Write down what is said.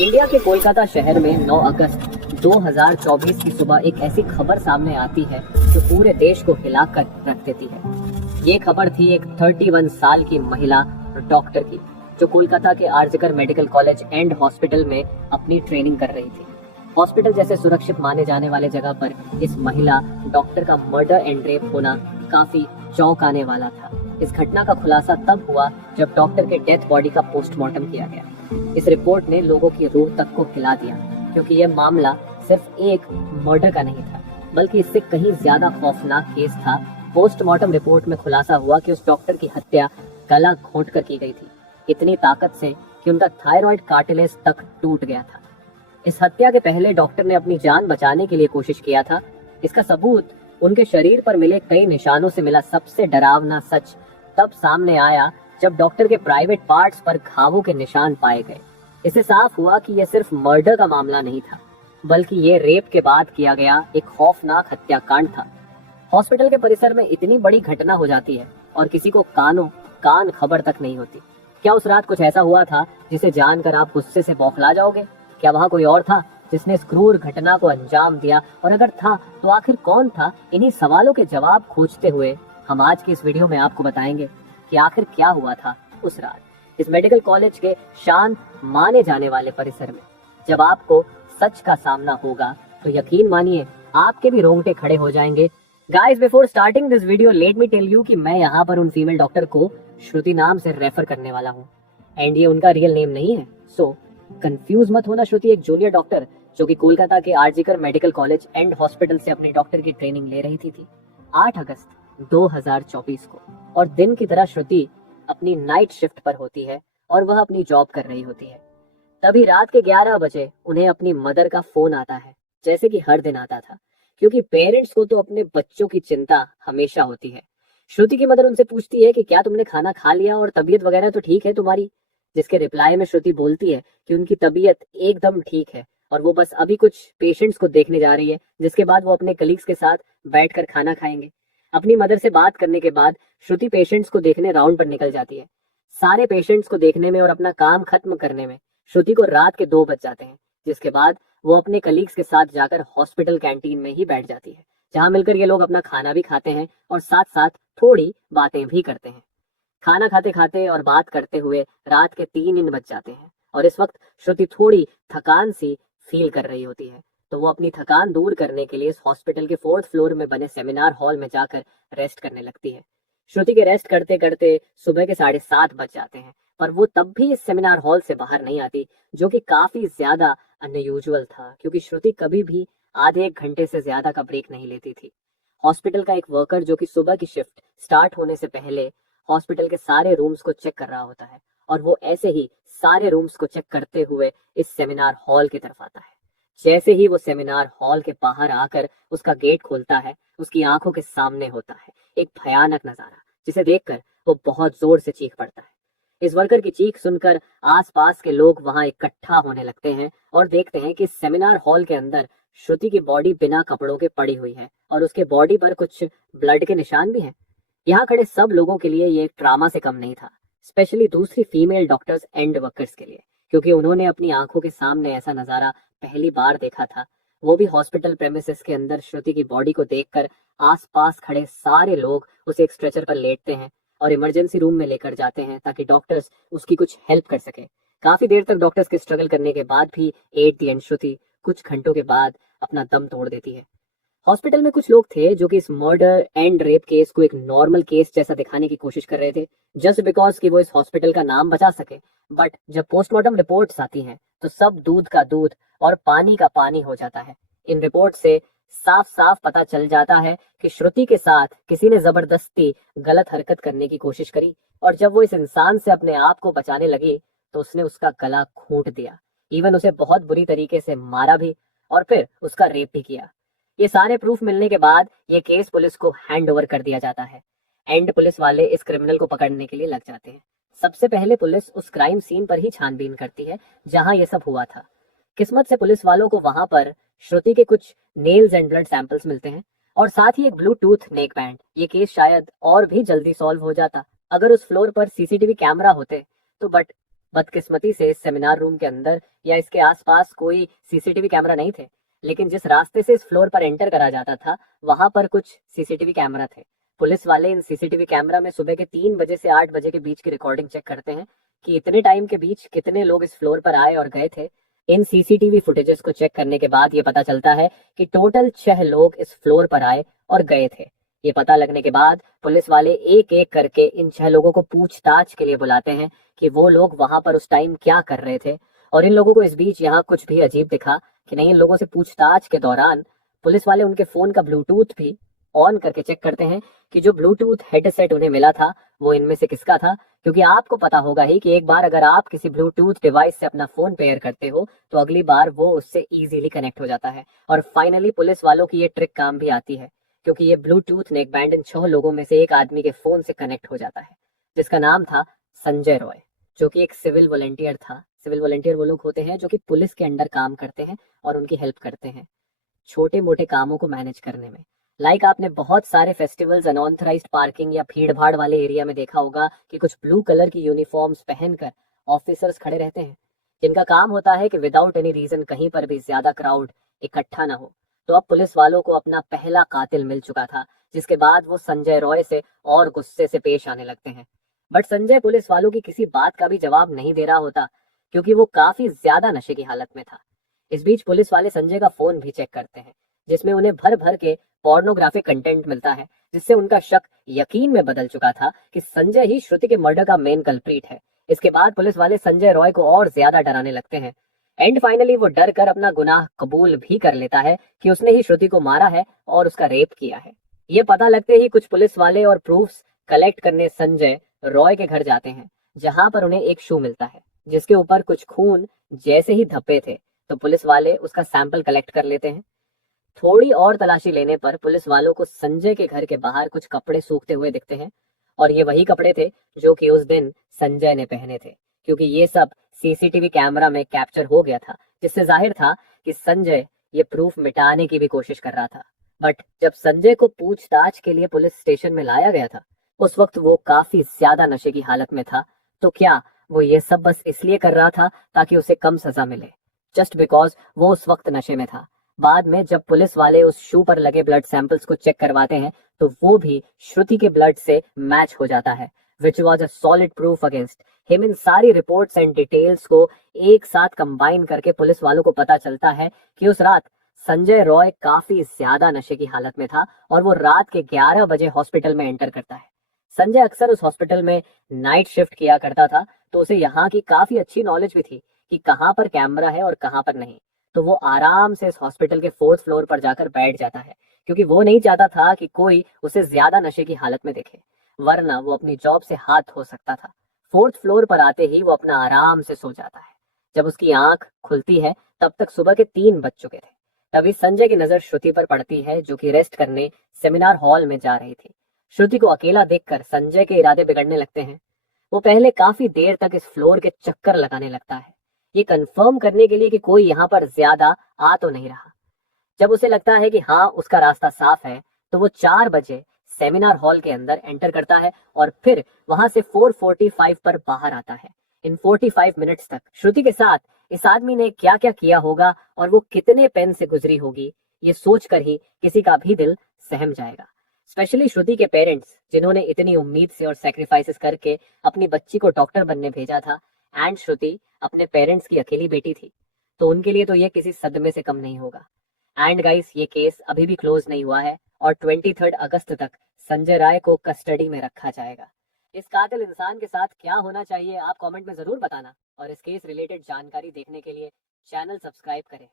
India के कोलकाता शहर में 9 अगस्त 2024 की सुबह एक ऐसी खबर सामने आती है जो पूरे देश को हिलाकर रख देती है। ये खबर थी एक 31 साल की महिला डॉक्टर की, जो कोलकाता के RG Kar medical college and hospital में अपनी ट्रेनिंग कर रही थी। हॉस्पिटल जैसे सुरक्षित माने जाने वाले जगह पर इस महिला डॉक्टर का मर्डर एंड रेप होना काफी चौंकाने वाला था। इस घटना का खुलासा तब हुआ जब डॉक्टर के डेथ बॉडी का पोस्टमार्टम किया गया। इस रिपोर्ट ने लोगों की रूह तक को हिला दिया, क्योंकि यह मामला सिर्फ एक मर्डर का नहीं था, बल्कि इससे कहीं ज्यादा खौफनाक केस था। पोस्टमार्टम रिपोर्ट में खुलासा हुआ कि उस डॉक्टर की हत्या गला घोंटकर की गई थी, इतनी ताकत से कि उनका थायराइड कार्टिलेज तक टूट गया था। इस हत्या के पहले डॉक्टर ने अपनी जान बचाने के लिए कोशिश किया था। इसका सबूत उनके शरीर पर मिले कई निशानों से मिला। सबसे डरावना सच तब सामने आया जब डॉक्टर के प्राइवेट पार्ट्स पर घावों के निशान पाए गए। इससे साफ हुआ कि यह सिर्फ मर्डर का मामला नहीं था, बल्कि ये रेप के बाद किया गया एक खौफनाक हत्याकांड था। हॉस्पिटल के परिसर में इतनी बड़ी घटना हो जाती है और किसी को कान खबर तक नहीं होती। क्या उस रात कुछ ऐसा हुआ था जिसे जानकर आप गुस्से से बौखला जाओगे? क्या वहाँ कोई और था जिसने इस क्रूर घटना को अंजाम दिया? और अगर था तो आखिर कौन था? इन्हीं सवालों के जवाब खोजते हुए हम आज की इस वीडियो में आपको बताएंगे कि आखिर क्या हुआ था उस रात इस मेडिकल कॉलेज के शान माने जाने वाले परिसर में। जब आपको सच का सामना होगा तो यकीन मानिए आपके भी रोंगटे खड़े हो जाएंगे। Guys, before starting this video let me tell you कि मैं यहाँ पर उन फीमेल डॉक्टर को श्रुति नाम से रेफर करने वाला हूँ, एंड ये उनका रियल नेम नहीं है, सो कंफ्यूज मत होना। श्रुति एक जूनियर डॉक्टर जो कि कोलकाता के RG Kar medical college and hospital से अपनी डॉक्टर की ट्रेनिंग ले रही थी 8 अगस्त 2024 को। और दिन की तरह श्रुति अपनी नाइट शिफ्ट पर होती है और वह अपनी जॉब कर रही होती है। तभी रात के 11 बजे उन्हें अपनी मदर का फोन आता है, जैसे कि हर दिन आता था, क्योंकि पेरेंट्स को तो अपने बच्चों की चिंता हमेशा होती है। श्रुति की मदर उनसे पूछती है कि क्या तुमने खाना खा लिया और तबीयत वगैरह तो ठीक है तुम्हारी? जिसके रिप्लाई में श्रुति बोलती है कि उनकी तबीयत एकदम ठीक है और वो बस अभी कुछ पेशेंट्स को देखने जा रही है, जिसके बाद वो अपने कलीग्स के साथ बैठकर खाना खाएंगे। अपनी मदर से बात करने के बाद श्रुति पेशेंट्स को देखने राउंड पर निकल जाती है। सारे पेशेंट्स को देखने में और अपना काम खत्म करने में श्रुति को रात के 2 बज जाते हैं, जिसके बाद वो अपने कलीग्स के साथ जाकर हॉस्पिटल कैंटीन में ही बैठ जाती है, जहाँ मिलकर ये लोग अपना खाना भी खाते हैं और साथ साथ थोड़ी बातें भी करते हैं। खाना खाते खाते और बात करते हुए रात के 3 बज जाते हैं और इस वक्त श्रुति थोड़ी थकान सी फील कर रही होती है, तो वो अपनी थकान दूर करने के लिए इस हॉस्पिटल के 4th फ्लोर में बने सेमिनार हॉल में जाकर रेस्ट करने लगती है। श्रुति के रेस्ट करते करते सुबह के 7:30 बज जाते हैं, पर वो तब भी इस सेमिनार हॉल से बाहर नहीं आती, जो कि काफी ज्यादा अनयूजुअल था, क्योंकि श्रुति कभी भी आधे 1 घंटे से ज्यादा का ब्रेक नहीं लेती थी। हॉस्पिटल का एक वर्कर जो कि सुबह की शिफ्ट स्टार्ट होने से पहले हॉस्पिटल के सारे रूम्स को चेक कर रहा होता है, और वो ऐसे ही सारे रूम्स को चेक करते हुए इस सेमिनार हॉल की तरफ आता है। जैसे ही वो सेमिनार हॉल के बाहर आकर उसका गेट खोलता है, उसकी आंखों के सामने होता है एक भयानक नजारा, जिसे देखकर वो बहुत जोर से चीख पड़ता है। इस वर्कर की चीख सुनकर आसपास के लोग वहां इकट्ठा होने लगते हैं और देखते हैं कि सेमिनार हॉल के अंदर श्रुति की बॉडी बिना कपड़ों के पड़ी हुई है और उसके बॉडी पर कुछ ब्लड के निशान भी हैं। यहाँ खड़े सब लोगों के लिए ये एक ड्रामा से कम नहीं था, स्पेशली दूसरी फीमेल डॉक्टर्स एंड वर्कर्स के लिए, क्योंकि उन्होंने अपनी आंखों के सामने ऐसा नजारा पहली बार देखा था। वो भी हॉस्पिटल प्रेमिसेस के अंदर श्रुति की बॉडी को देखकर आसपास खड़े सारे लोग उसे एक स्ट्रेचर पर लेटते हैं और इमरजेंसी रूम में लेकर जाते हैं ताकि डॉक्टर्स उसकी कुछ हेल्प कर सके। काफी देर तक डॉक्टर्स के स्ट्रगल करने के बाद भी एट द एंड श्रुति कुछ घंटों के बाद अपना दम तोड़ देती है। हॉस्पिटल में कुछ लोग थे जो कि इस मर्डर एंड रेप केस को एक नॉर्मल केस जैसा दिखाने की कोशिश कर रहे थे, जस्ट बिकॉज कि वो इस हॉस्पिटल का नाम बचा सके। बट जब पोस्टमार्टम रिपोर्ट्स आती हैं तो सब दूध का दूध और पानी का पानी हो जाता है। इन रिपोर्ट से साफ साफ पता चल जाता है कि श्रुति के साथ किसी ने जबरदस्ती गलत हरकत करने की कोशिश करी, और जब वो इस इंसान से अपने आप को बचाने लगी तो उसने उसका गला घोंट दिया, इवन उसे बहुत बुरी तरीके से मारा भी और फिर उसका रेप भी किया। ये सारे प्रूफ मिलने के बाद ये केस पुलिस को हैंड ओवर कर दिया जाता है एंड पुलिस वाले इस क्रिमिनल को पकड़ने के लिए लग जाते हैं। सबसे पहले पुलिस उस क्राइम सीन पर ही छानबीन करती है जहां ये सब हुआ था। किस्मत से पुलिस वालों को वहां पर श्रुति के कुछ नेल्स एंड ब्लड सैंपल्स मिलते हैं और साथ ही एक ब्लूटूथ नेक बैंड। ये केस शायद और भी जल्दी सॉल्व हो जाता अगर उस फ्लोर पर सीसीटीवी कैमरा होते तो, बट बदकिस्मती से इस सेमिनार रूम के अंदर या इसके आसपास कोई सीसीटीवी कैमरा नहीं थे, लेकिन जिस रास्ते से इस फ्लोर पर एंटर करा जाता था वहां पर कुछ सीसीटीवी कैमरा थे। पुलिस वाले इन सीसीटीवी कैमरा में सुबह के 3 बजे से 8 बजे के बीच की रिकॉर्डिंग चेक करते हैं कि इतने टाइम के बीच कितने लोग इस फ्लोर पर आए और गए थे। इन सीसीटीवी फुटेजेस को चेक करने के बाद ये पता चलता है कि टोटल 6 लोग इस फ्लोर पर आए और गए थे। ये पता लगने के बाद पुलिस वाले एक एक करके इन 6 लोगों को पूछताछ के लिए बुलाते हैं कि वो लोग वहां पर उस टाइम क्या कर रहे थे। और इन लोगों को इस बीच यहाँ कुछ भी अजीब दिखा कि नहीं, इन लोगों से पूछताछ के दौरान पुलिस वाले उनके फोन का ब्लूटूथ भी ऑन करके चेक करते हैं कि जो ब्लूटूथ हेडसेट उन्हें मिला था वो इनमें से किसका था। क्योंकि आपको पता होगा ही कि एक बार अगर आप किसी ब्लूटूथ डिवाइस से अपना फोन पेयर करते हो तो अगली बार वो उससे इजीली कनेक्ट हो जाता है। और फाइनली पुलिस वालों की ये ट्रिक काम भी आती है, क्योंकि ये ब्लूटूथ नेक बैंड इन 6 लोगों में से एक आदमी के फोन से कनेक्ट हो जाता है, जिसका नाम था संजय रॉय, जो कि एक सिविल वॉलंटियर था। सिविल वॉलंटियर वो लोग होते हैं जो कि पुलिस के अंडर काम करते हैं और उनकी हेल्प करते हैं छोटे मोटे कामों को मैनेज करने में। लाइक आपने बहुत सारे फेस्टिवल्स अनऑथराइज्ड पार्किंग या भीड़ भाड़ वाले एरिया में देखा होगा कि कुछ ब्लू कलर की यूनिफॉर्म्स पहनकर ऑफिसर्स खड़े रहते हैं, जिनका काम होता है कि विदाउट एनी रीजन कहीं पर भी ज्यादा क्राउड इकट्ठा ना हो। तो अब पुलिस वालों को अपना पहला कातिल मिल चुका था, जिसके बाद वो संजय रॉय से और गुस्से से पेश आने लगते हैं। बट संजय पुलिस वालों की किसी बात का भी जवाब नहीं दे रहा होता, क्योंकि वो काफी ज्यादा नशे की हालत में था। इस बीच पुलिस वाले संजय का फोन भी चेक करते हैं, जिसमें उन्हें भर भर के पोर्नोग्राफिक कंटेंट मिलता है, जिससे उनका शक यकीन में बदल चुका था कि संजय ही श्रुति के मर्डर का मेन कल्प्रीट है। इसके बाद पुलिस वाले संजय रॉय को और ज्यादा डराने लगते हैं। एंड फाइनली वो डर कर अपना गुनाह कबूल भी कर लेता है कि उसने ही श्रुति को मारा है और उसका रेप किया है। ये पता लगते ही कुछ पुलिस वाले और प्रूफ्स कलेक्ट करने संजय रॉय के घर जाते हैं, जहां पर उन्हें एक शू मिलता है जिसके ऊपर कुछ खून जैसे ही धब्बे थे। तो पुलिस वाले उसका सैंपल कलेक्ट कर लेते हैं। थोड़ी और तलाशी लेने पर पुलिस वालों को संजय के घर के बाहर कुछ कपड़े सूखते हुए दिखते हैं, और ये वही कपड़े थे जो कि उस दिन संजय ने पहने थे, क्योंकि ये सब सीसीटीवी कैमरा में कैप्चर हो गया था, जिससे जाहिर था कि संजय ये प्रूफ मिटाने की भी कोशिश कर रहा था। बट जब संजय को पूछताछ के लिए पुलिस स्टेशन में लाया गया था, उस वक्त वो काफी ज्यादा नशे की हालत में था। तो क्या वो ये सब बस इसलिए कर रहा था ताकि उसे कम सजा मिले, जस्ट बिकॉज वो उस वक्त नशे में था? बाद में जब पुलिस वाले उस शू पर लगे ब्लड सैंपल्स को चेक करवाते हैं तो वो भी श्रुति के ब्लड से मैच हो जाता है, which was a solid proof against him. इन सारी रिपोर्ट्स एंड डिटेल्स को एक साथ कंबाइन करके पुलिस वालों को पता चलता है कि उस रात संजय रॉय काफी ज्यादा नशे की हालत में था और वो रात के 11 बजे हॉस्पिटल में एंटर करता है। संजय अक्सर उस हॉस्पिटल में नाइट शिफ्ट किया करता था, तो उसे यहाँ की काफी अच्छी नॉलेज भी थी कि कहाँ पर कैमरा है और कहाँ पर नहीं। तो वो आराम से इस हॉस्पिटल के 4th फ्लोर पर जाकर बैठ जाता है, क्योंकि वो नहीं चाहता था कि कोई उसे ज्यादा नशे की हालत में देखे, वरना वो अपनी जॉब से हाथ धो सकता था। 4th फ्लोर पर आते ही वो अपना आराम से सो जाता है। जब उसकी आंख खुलती है तब तक सुबह के 3 बज चुके थे। तभी संजय की नजर श्रुति पर पड़ती है, जो कि रेस्ट करने सेमिनार हॉल में जा रही थी। श्रुति को अकेला देखकर संजय के इरादे बिगड़ने लगते हैं। वो पहले काफी देर तक इस फ्लोर के चक्कर लगाने लगता है, ये कंफर्म करने के लिए कि कोई यहाँ पर ज्यादा आ तो नहीं रहा। जब उसे लगता है कि हाँ उसका रास्ता साफ है, तो वो 4 बजे सेमिनार हॉल के अंदर एंटर करता है और फिर वहां से 4:45 पर बाहर आता है। इन 45 मिनट्स तक श्रुति के साथ इस आदमी ने क्या क्या किया होगा और वो कितने पेन से गुजरी होगी, ये सोचकर ही किसी का भी दिल सहम जाएगा। स्पेशली श्रुति के पेरेंट्स, जिन्होंने इतनी उम्मीद से और सेक्रीफाइसेस करके अपनी बच्ची को डॉक्टर बनने भेजा था, एंड श्रुति अपने पेरेंट्स की अकेली बेटी थी, तो उनके लिए तो ये किसी सदमे से कम नहीं होगा। एंड गाइस, ये केस अभी भी क्लोज नहीं हुआ है और 23 अगस्त तक संजय राय को कस्टडी में रखा जाएगा। इस कातिल इंसान के साथ क्या होना चाहिए आप कमेंट में जरूर बताना, और इस केस रिलेटेड जानकारी देखने के लिए चैनल सब्सक्राइब करें।